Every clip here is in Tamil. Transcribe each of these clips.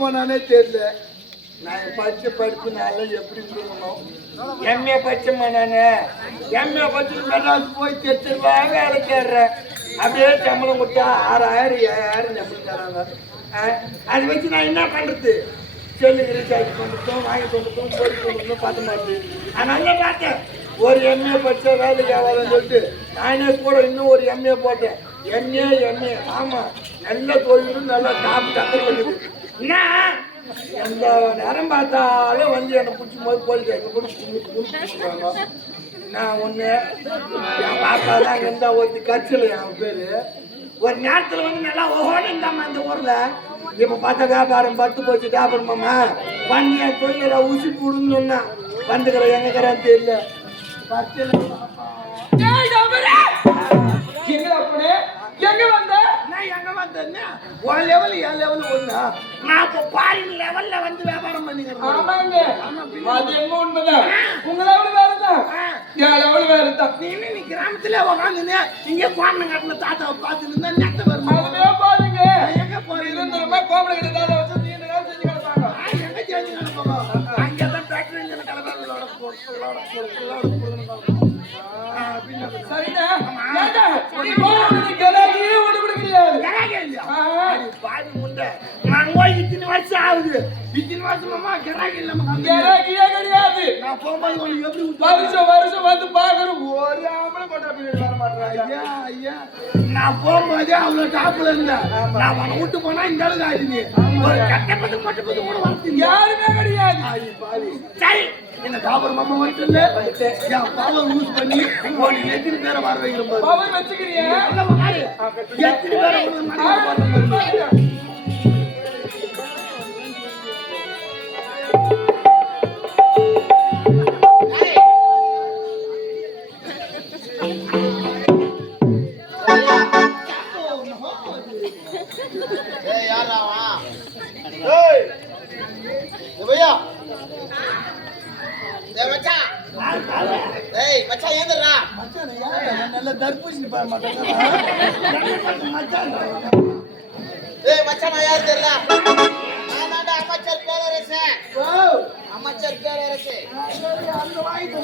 போனானே தெரியல. நான் படிப்பு நாள எப்படி இருக்கணும். எம்ஏ படிச்சமா நானு எம்ஏ படிச்சு மெட்ராஸ் போய் தெருவா வேலை தேடுறேன். அப்படியே சம்பளம் கொடுத்தா 6000 7000 சம்பளம் தராங்க. அதை வச்சு நான் என்ன பண்றது? செல்லுக்கு ரீசார்ஜ் பண்ணிட்டோம், வாங்கி கொண்டுட்டோம், போய் கொண்டுட்டோம், பார்த்த மாட்டேன். அதனால பார்த்தேன் ஒரு எம்ஏ படிச்சா வேலைக்கு ஆகாதுன்னு சொல்லிட்டு நானே கூட இன்னும் ஒரு எம்ஏ போட்டேன். எம்ஏ ஆமா, நல்ல தொழிலும் நல்ல டாப் டக்கர் இருக்குது. என்ன எந்த நேரம் பார்த்தாலும் வந்து என்னை பிடிச்சி போது போலீஸ் கொடுத்துருக்காங்க. நான் ஒன்று என் பார்த்தாதான் அங்கே இருந்தால் ஒருத்தி கட்சியில் என் பேர் ஒரு நேரத்தில் வந்து நல்லா ஓஹோன்னு இருந்தாமா இந்த ஊரில். இப்போ பார்த்தா வியாபாரம் பத்து போச்சு. வியாபாரமாம்மா பண்ணி என் தொழில ஊசி போடுன்னு சொன்னான். வந்துக்கிற எங்கக்கிறான்னு தெரியல. எங்க வந்த எங்க வந்தேன்னா உன் லெவல் என் லெவல் ஒண்ணா. நான் இப்போ பாரின் லெவல்ல வந்து வியாபாரம் பண்ணிக்கிறேன். ஆமாங்க, அது எங்க உண்மைதான். உங்க லெவல் வேறதான், என் லெவல் வேறதான். நீ கிராமத்துல உட்காந்துன்னு இங்கே கோமணம் கட்டின தாத்தாவை பார்த்துட்டு இருந்தா நெட்ட வருமா? அதுவே பாருங்க. எங்க போறீங்க? இருந்துருமா கோமணம் கட்டின தாத்தா வச்சு நீ என்ன செஞ்சு கிடப்பாங்க. எங்க செஞ்சு கிடப்பாங்க? அங்கேதான் ஃபேக்டரி கிளம்புறோட சரிண்ணா. பாதி முண்டை நான் போய் இத்தனை வருஷம் ஆகுது. இத்தனை வருஷமா கிராக்கி இல்லாம கிராக்கியே கிடையாது. நான் போகும்போது எப்படி வருஷம் வந்து பாக்குறேன் ஒரு ஆம்பளை கொண்டா வர மாட்டேன். ஐயா நான் போகும்போதே அவ்வளவு டாப்ல இருந்தேன். நான் உன விட்டு போனா இந்த அளவுக்கு ஆயிடுச்சு. ஒரு கட்டப்பட்டு மட்டும் கூட வந்து யாருமே கிடையாது. சரி என்ன டாபர் மாமா வந்துட்டு இல்ல என் பவர் யூஸ் பண்ணி ஒரு எத்தனை பேரை வர வைக்கிறோம். பவர் வச்சுக்கிறீங்க எத்தனை பேரை நல்ல தர்பூசணி பாரு மாட்டேன். யாரு தெரியல? அமைச்சர் பேரரசு. அமைச்சர் பேரரசு அந்த வாங்கிட்டு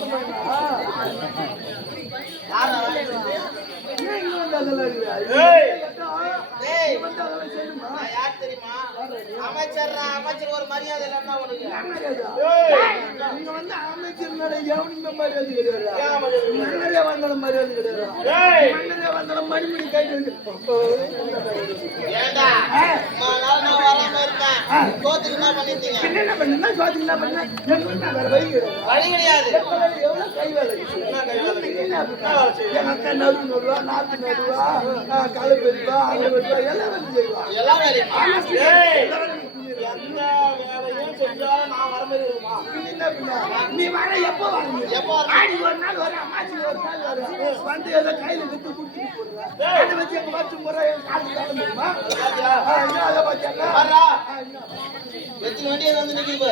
யார் தெரியுமா? அமைச்சர் ஒரு மரியாதை இல்லைன்னா உனக்கு நீங்க வந்து அமைச்சர் எவனுமே மரியாதை கிடையாது. வந்தாலும் மரியாதை கிடையாது. வந்தாலும் மணிமணி கை ஏண்டா வராம இருக்கேன். சோத்துக்கு என்ன பண்ணிருந்தீங்க? என்ன பண்ணா சோத்துக்கு என்ன பண்ண வழி கிடையாது. எவ்வளவு கை வேலை எங்க அக்கா நடுவு நடுவா, நாத்து நடுவா, களை பெருவா, அங்க பெருவா, எல்லாம் வேலை செய்வா. எல்லாம் நீ வர எப்ப வரீங்க? ஒரு நாள் வர அம்மாச்சி ஒரு நாள் வர வந்து ஏதோ கையில விட்டு குடுத்துட்டு போடுவேன். அதை வச்சு எங்க வச்சு முறை காலமா அதை பார்த்தா எத்தனை வண்டியை வந்து நிற்கிறது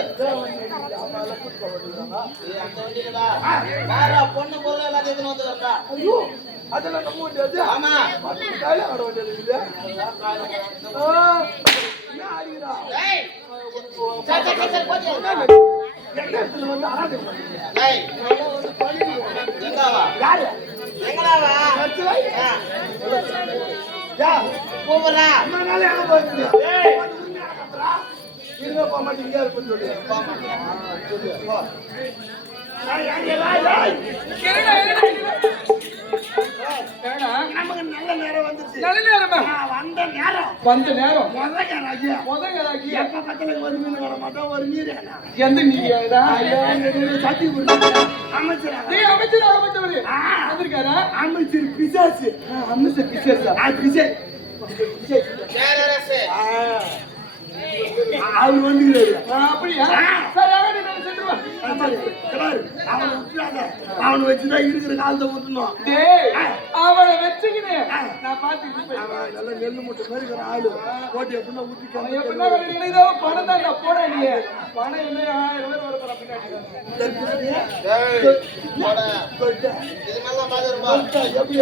அந்த வண்டியிலா பொண்ணு பொருள் எல்லாத்தையும் எத்தனை வந்து வரா? ஐயோ அதெல்லாம் நம்ம முடியாது. ஆமா கையில வர வேண்டியது நமக்கு நல்ல நேரம் வந்துச்சு. நல்ல நேரமா வந்த நேரம் முதல் எப்ப பக்கத்துல ஒரு மீன் வர மாட்டோம் ஒரு நீர் எந்த நீடா சத்தி அமைச்சர் நீ அமைச்சர் ஆகப்பட்டவரு வந்திருக்காரா? அமைச்சர் பிசாசு அமைச்சர் பிசேஷா அவர் வந்துக்கிறாரு. அப்படியா? சரி அவன் என்ன சொல்லுவா? அவனை வச்சுதான் இருக்கிற காலத்தை ஊட்டணும். அவனை வச்சுக்கினு நான் பாத்துக்கிட்டு நல்ல நெல்லு மூட்டை மாதிரி இருக்கிற ஆளு போட்டு எப்படின்னா ஊட்டிக்காம எப்படின்னா வெளியில பணம் தான் நான் போட இல்லையே பணம் இல்லை 1000 பேர் வர போற பின்னாடி எப்படி